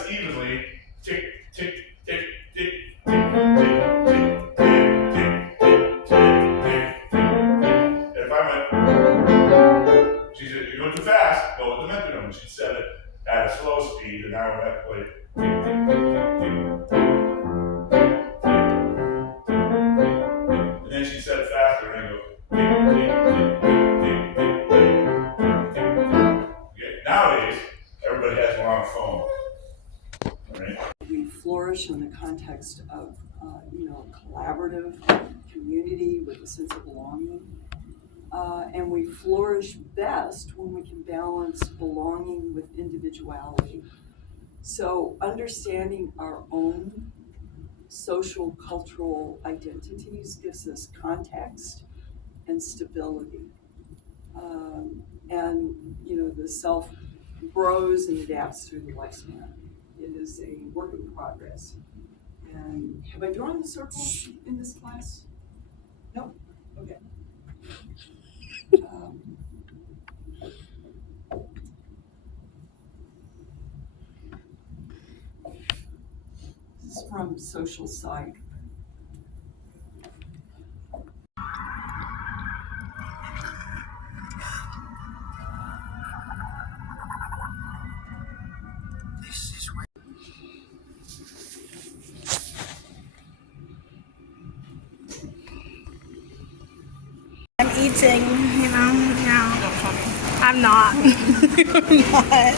this evenly, tick, tick, tick, tick, tick, tick, tick, tick, tick, tick, tick, tick, tick. And if I went, she said, you're going too fast, go with the metronome. And she said it at a slow speed, and I went back to play tick, tick, tick, tick, tick, tick. And then she said it faster, and I go, nowadays, everybody has one on a phone. Right? We flourish in the context of, a collaborative community with a sense of belonging. And we flourish best when we can balance belonging with individuality. So understanding our own social cultural identities gives us context and stability. And the self grows and adapts through the lifespan. It is a work in progress. And have I drawn the circle in this class? No? Okay. Um, this is from social psych. I'm eating, no. I'm not. I'm not.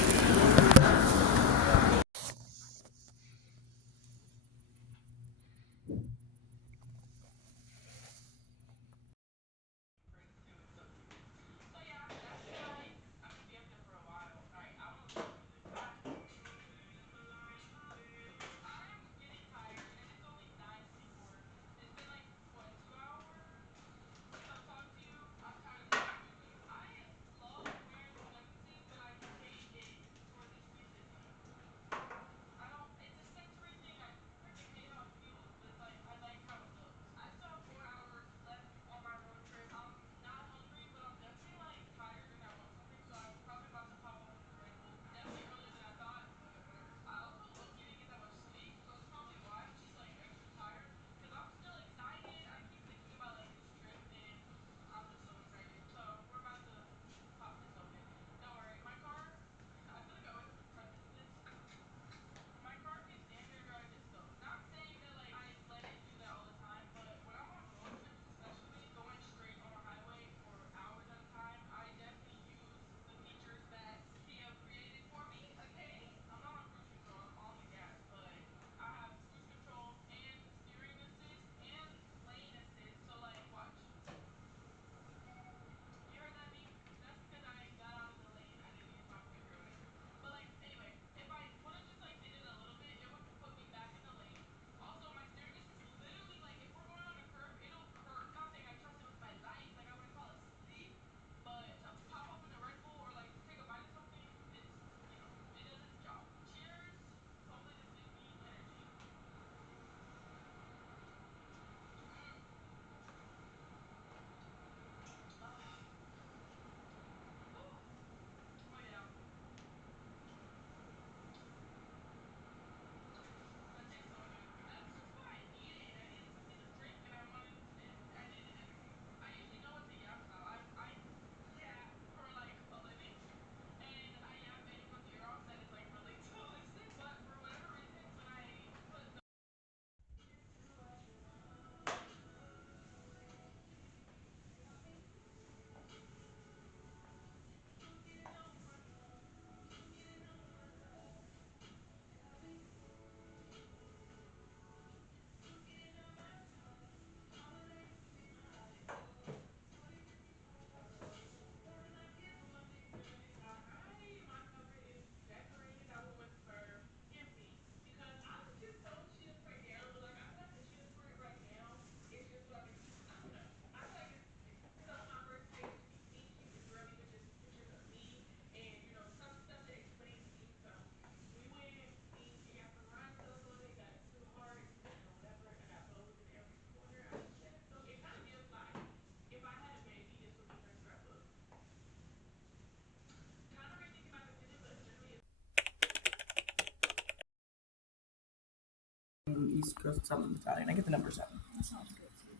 East Coast something battalion. I get the number 7. That sounds good too.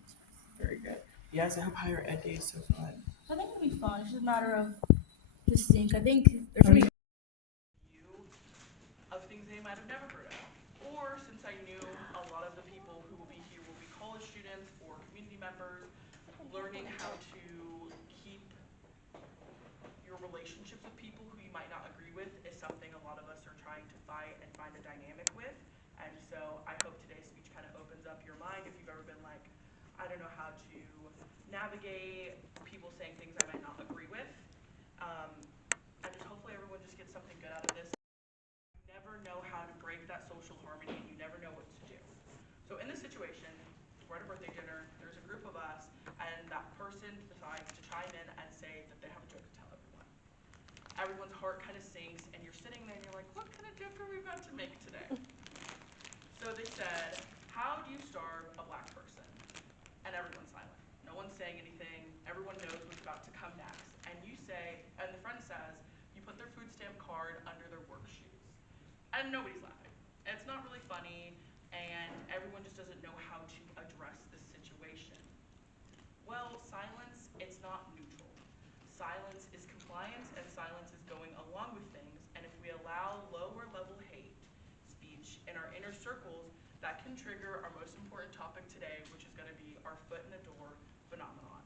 Very good. Yes, I hope higher ed day is so fun. I think it'll be fun. It's just a matter of the sync. I think there's gonna be Of things they might have never heard of. Or since I knew a lot of the people who will be here will be college students or community members, learning how to keep your relationships with people who you might not agree with is something a lot of us are trying to fight and find a dynamic with. And so I hope today's speech kind of opens up your mind if you've ever been like, I don't know how to navigate people saying things I might not agree with. And just hopefully everyone just gets something good out of this. You never know how to break that social harmony and you never know what to do. So in this situation, we're at a birthday dinner, there's a group of us, and that person decides to chime in and say that they have a joke to tell everyone. Everyone's heart kind of sinks and you're sitting there and you're like, what kind of joke are we about to make today? So they said, how do you starve a black person? And everyone's silent. No one's saying anything. Everyone knows what's about to come next. And you say, and the friend says, you put their food stamp card under their work shoes. And nobody's laughing. It's not really funny, and everyone just doesn't know how to address this situation. Well, silence, it's not neutral. Silence is compliance, and silence is going along with things, and if we allow lower level hate speech in our inner circles, that can trigger our most important topic today, which is going to be our foot in the door phenomenon.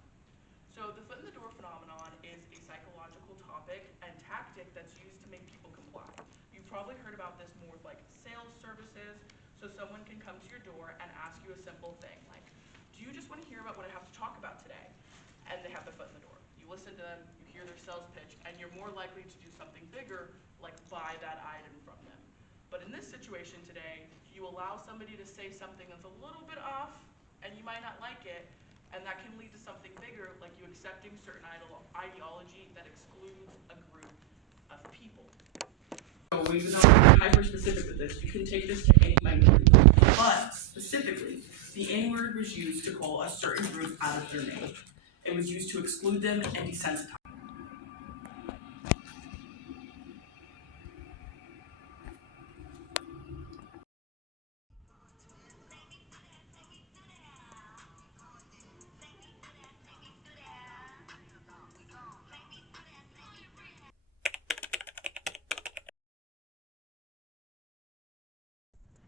So the foot in the door phenomenon is a psychological topic and tactic that's used to make people comply. You've probably heard about this more with like sales services. So someone can come to your door and ask you a simple thing like, do you just want to hear about what I have to talk about today? And they have the foot in the door. You listen to them, you hear their sales pitch, and you're more likely to do something bigger like buy that item from them. But in this situation today, you allow somebody to say something that's a little bit off and you might not like it, and that can lead to something bigger, like you accepting certain ideology that excludes a group of people. So we would not be hyper-specific with this. You can take this to any language. But specifically, the N-word was used to call a certain group out of their name. It was used to exclude them and desensitize.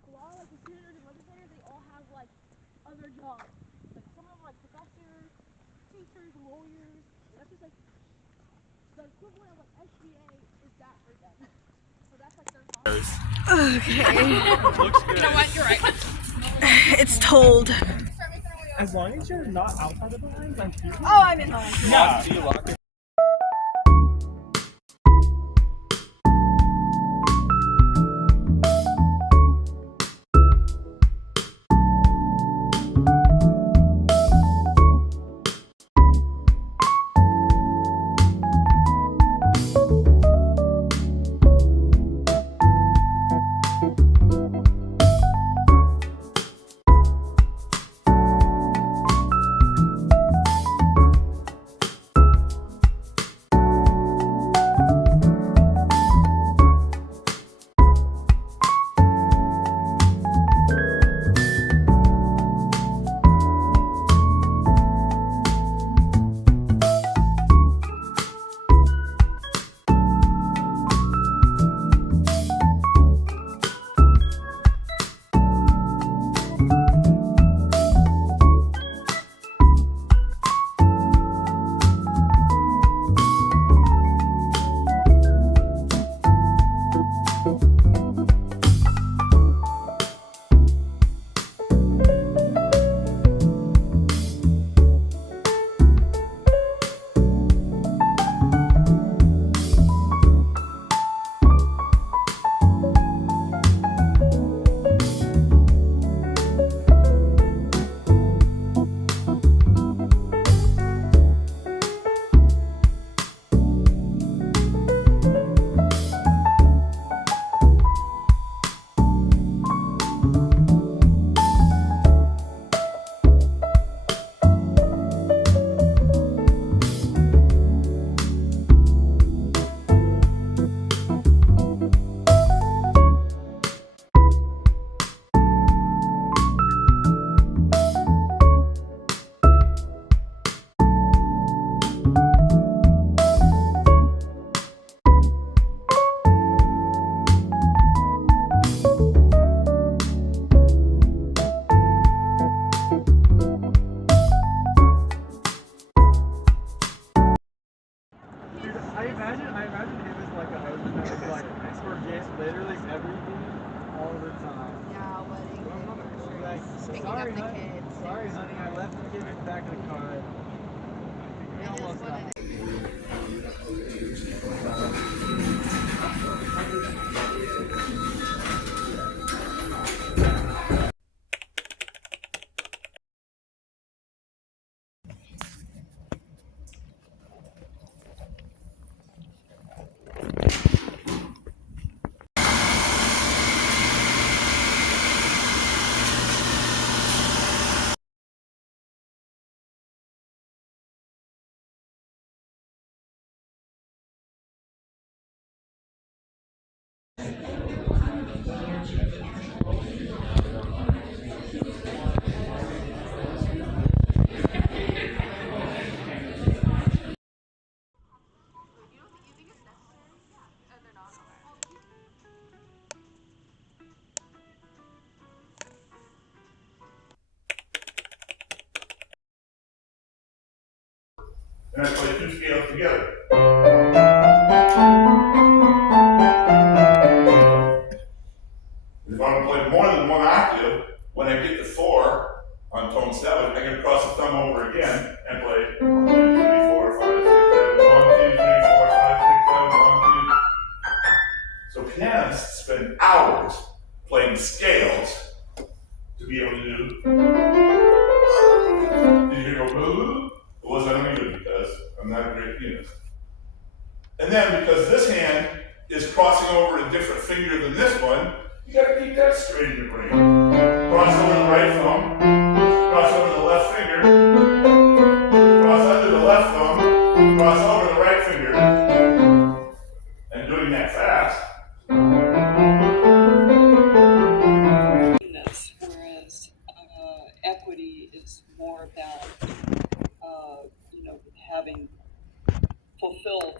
a lot of like the senators and legislators, they all have like other jobs. Like some of them like professors, teachers, lawyers. That's just like the equivalent of like SGA is that for them. So that's like their job. Okay. You know what? You're right. It's told. As long as you're not outside of the lines, I'm here. Oh, I'm in line. Yeah. Do you lock it? Sorry, honey, I left the kid in the back of the car. We almost died. And I play two scales together. If I want to play more than one octave, when I get to 4 on tone 7, I can cross the thumb over again and play 1, 2, 3, 4, 5, 6, 7, 1, 2, 3, 4, 5, 6, 7, 1, 2. So pianists spend hours playing scales to be able to do. Did you hear go boo? It wasn't any good because I'm not a great pianist. And then because this hand is crossing over a different finger than this one, you gotta keep that straight in your brain. Cross over the right thumb, cross over the left finger, cross under the left thumb, cross over the right finger, and doing that fast. Whereas equity is more about, having fulfilled